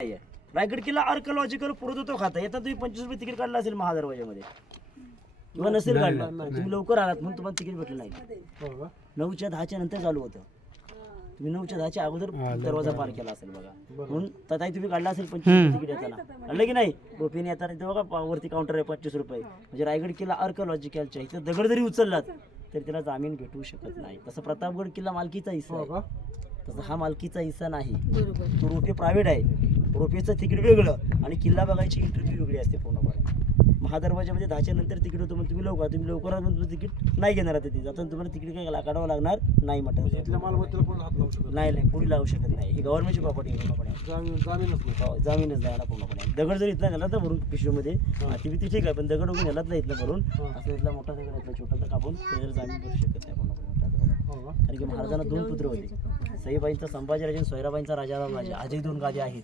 नाहीये. रायगड किल्ला आर्कॉलॉजिकल पुरातत्व खाता. येतात तुम्ही पंचवीस रुपये तिकीट काढलं असेल महादरवाज्यामध्ये. किंवा नसेल काढलं तुम्ही लवकर आलात म्हणून तुम्हाला तिकीट भेटलं नाही. हो? नऊच्या दहाच्या नंतर चालू होतं. तुम्ही नऊच्या दहाच्या अगोदर दरवाजा पार केला असेल बघा. म्हणून तथाही तुम्ही काढला असेल पंचवीस रुपये तिकीट येताना. काढलं की नाही. रोपीने येताना इथे बघा वरती काउंटर आहे पंचवीस रुपये. म्हणजे रायगड किल्ला आर्कॉलॉजिकलच्या इथं दगड जरी उचललात तरी त्याला जामीन भेटू शकत नाही. तसं प्रतापगड किल्ला मालकीचा हिस्सा हो आहे. तसं हा मालकीचा हिस्सा नाही. बरोबर. तो रोपे प्रायव्हेट आहे. रोपेचं तिकीट वेगळं आणि किल्ला बघायची इंटरव्ह्यू वेगळी असते पूर्णपणे. महादरवाजामध्ये दहाच्या नंतर तिकीट होतं मग तुम्ही लवकर तुम्ही लवकर आहात म्हणून तुम्ही तिकीट नाही घेणार आता तिथे. आता तुम्हाला तिकीट काय काढावं लागणार? नाही म्हटलं कोण नाही नाही. पुढे लावू शकत नाही. ही गव्हर्नमेंटची प्रॉपर्टी आहे पूर्णपणे. जामीन जामीनच नाही. हो, जामीनच नाही याला पूर्णपणे. दगड जर इथला गेला तर भरून पिशवीमध्ये ती भीती ठीक आहे पण दगड उघडून गेलाच नाही इथलं भरून असं इथला मोठा दगड इथला छोटा तर कापून ते जर जामीन करू शकत नाही पूर्णपणे. हो? कारण की महाराजांना दोन पुत्र होते. सईबाईंचा संभाजीराजे आणि सोयराबाईंचा राजाराम राजे आजही दोन गाजे आहेत.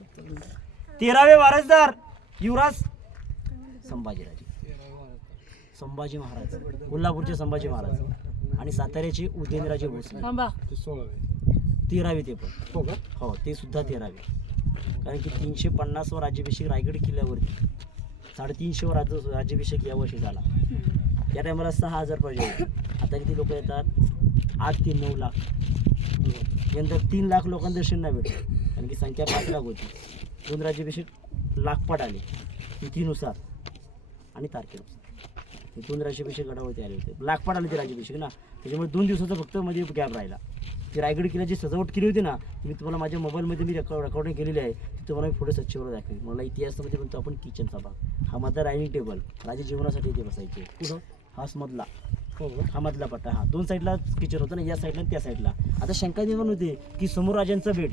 तेरावे वारसदार युवराज संभाजीराजे. संभाजी महाराज. कोल्हापूरचे संभाजी महाराज. आणि साताऱ्याचे उदयनराजे भोसले. तेरावे ते पण. हो का? हो ते सुद्धा तेरावे. कारण की तीनशे पन्नासवा राज्याभिषेक रायगड किल्ल्यावरती. साडेतीनशेवा राज्य राज्याभिषेक यावर्षी झाला. या टायमाला सहा हजार पाहिजे होते आता किती लोक येतात? आठ ते नऊ लाख. यंदा तीन लाख लोकांना दर्शन नाही भेटलं. कारण की संख्या पाच लाख होती. दोन राज्याभिषेक लाखपाट आले तिथीनुसार आणि तारखेनुसार. दोन राज्याभिषेक गडावरती आले होते. लाखपाट आले ते राज्याभिषेक ना? त्याच्यामुळे दोन दिवसाचा फक्त म्हणजे मध्ये गॅप राहिला. ती रायगड किल्ल्याची सजावट केली होती ना मी तुम्हाला माझ्या मोबाईलमध्ये मी रेकॉर्ड रेकॉर्डिंग केलेली आहे. ती तुम्हाला मी पुढे सच्चीवर दाखवेन. मला इतिहासामध्ये म्हणतो आपण किचनचा भाग. हा माझा डायनिंग टेबल राजे जेवणासाठी इथे बसायचे. कुठं हा मधला. हो हा मधला पट्टा हा दोन साईडला किचन होतं ना या साईडला त्या साईडला. आता शंका निर्माण होते की समोर राजांचा बेड.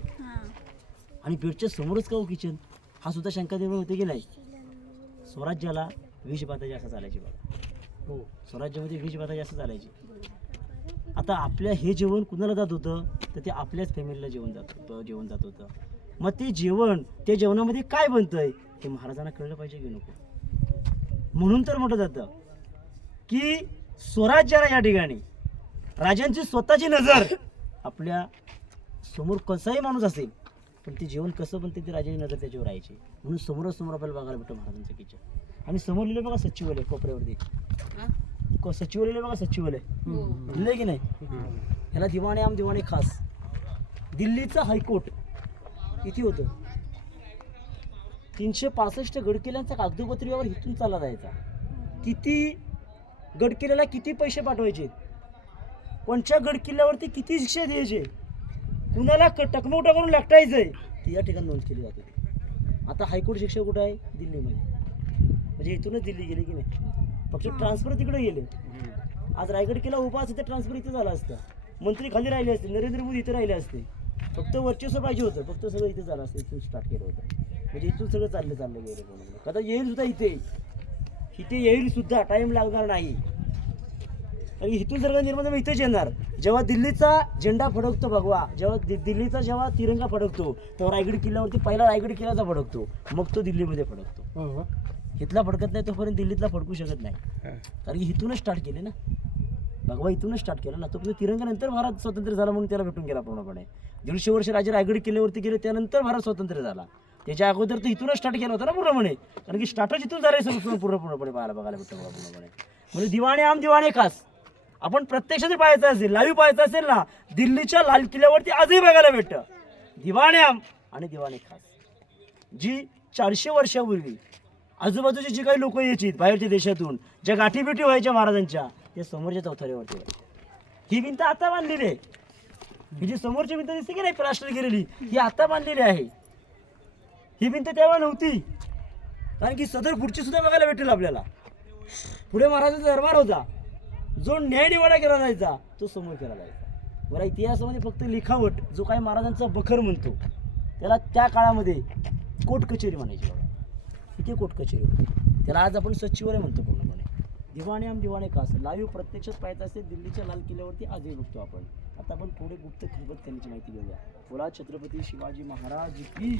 आणि बेडच्या समोरच का हो किचन हा सुद्धा शंका निर्माण होते की नाही? स्वराज्याला विष बाधा जास्त चालायची बघा. हो स्वराज्यामध्ये विष बाधा जास्त चालायची. आता आपल्या हे जेवण कुणाला जात होतं? तर ते आपल्याच फॅमिलीला जेवण जात होतं जेवण जात होतं. मग ते जेवण त्या जेवणामध्ये काय बनतंय? हे महाराजांना कळलं पाहिजे की नको. म्हणून तर म्हटलं जातं की स्वराज्याला या ठिकाणी. राजांची स्वतःची नजर आपल्यासमोर कसाही माणूस असेल पण ते जेवण कसं बनते ते राजाची नजर त्याच्यावर राहायची. म्हणून समोरच समोर आपल्याला बघायला भेटतं महाराजांचं किचन आणि समोर लिहिलं बघा सचिवालय कोपऱ्यावरती. को- सचिवालय बघा सचिवालय. लिहिलंय की नाही? ह्याला दिवाणे आम दिवाणे खास. दिल्लीचं हायकोर्ट किती होतं? तीनशे पासष्ट गडकिल्ल्यांचा कागदोपत्रीवर इथून चालला जायचा. किती गडकिल्ल्याला किती पैसे पाठवायचे? कोणत्या गडकिल्ल्यावरती किती शिक्षा द्यायचे? कुणाला क टकमोटा करून लटकायचंय? ती या ठिकाणी नोंद केली जाते. आता हायकोर्ट शिक्षा कुठं आहे? दिल्लीमध्ये. म्हणजे इथूनच दिल्ली गेली की नाही? फक्त ट्रान्सफर तिकडे गेले. आज रायगड किल्ला उभा असते ट्रान्सफर इथे झाला असता. मंत्री खाली राहिले असते नरेंद्र मोदी इथे राहिले असते. फक्त वर्चस्व पाहिजे होतं फक्त सगळं इथे झालं असतं इथून स्टार्ट केलं होतं. म्हणजे इथून सगळं चाललं चाललं गेलं. कदाचित येईल सुद्धा इथे. इथे येईल सुद्धा टाइम लागणार नाही. आणि इथून जर का निर्माण इथेच येणार. जेव्हा दिल्लीचा झेंडा फडकतो भगवा जेव्हा दि- दिल्लीचा जेव्हा तिरंगा फडकतो तेव्हा रायगड किल्ल्यावरती पहिला रायगड किल्ल्याचा फडकतो. मग तो दिल्लीमध्ये फडकतो. हो का इथला फडकत नाही तोपर्यंत दिल्लीतला फडकू शकत नाही. कारण की इथूनच स्टार्ट केले ना. भगवा इथूनच स्टार्ट केलं ना. तोपर्यंत तिरंगानंतर भारत स्वतंत्र झाला म्हणून त्याला भेटून गेला पूर्णपणे. दीडशे वर्ष राजे रायगड किल्ल्यावरती गेले त्यानंतर भारत स्वतंत्र झाला. त्याच्या अगोदर तर इथूनच स्टार्ट केलं होतं ना पूर्णपणे. कारण की स्टार्टच इथून झालं सगळं पूर्ण पूर्णपणे पाहायला बघायला भेटतं मला पूर्णपणे. म्हणजे दिवाणे आम दिवाणे खास. आपण प्रत्यक्ष जर पाहायचं असेल लाईव्ह पाहायचं असेल ना दिल्लीच्या लाल किल्ल्यावरती आजही बघायला भेटतं. दिवाणे आम आणि दिवाणे खास. जी चारशे वर्षापूर्वी आजूबाजूची जी काही लोक यायची बाहेरच्या देशातून ज्या गाठीबिटी व्हायच्या महाराजांच्या त्या समोरच्या चौथऱ्यावरती ही भिंत आता बांधलेली आहे. ही जी समोरची भिंत दिसते की नाही प्लास्टर केलेली ही आता बांधलेली आहे. ही भिंत तेव्हा नव्हती. कारण की सदर पुढची सुद्धा बघायला भेटेल आपल्याला. पुढे महाराजांचा दरबार होता. जो न्याय निवाडा केला जायचा तो समोर केला जायचा. बरं इतिहासामध्ये फक्त लिखावट जो काही महाराजांचा बखर म्हणतो त्याला त्या काळामध्ये कोर्ट कचेरी म्हणायची. बघा इथे कोर्ट कचेरी होती. त्याला आज आपण सचिवालय म्हणतो. पूर्णपणे दिवाणे आम दिवाणे कास लाईव्ह प्रत्यक्षात पाहायचं असेल दिल्लीच्या लाल किल्ल्यावरती आजही बघतो आपण. आता आपण पुढे गुप्त खिबत त्यांची माहिती घेऊया. बोला छत्रपती शिवाजी महाराज की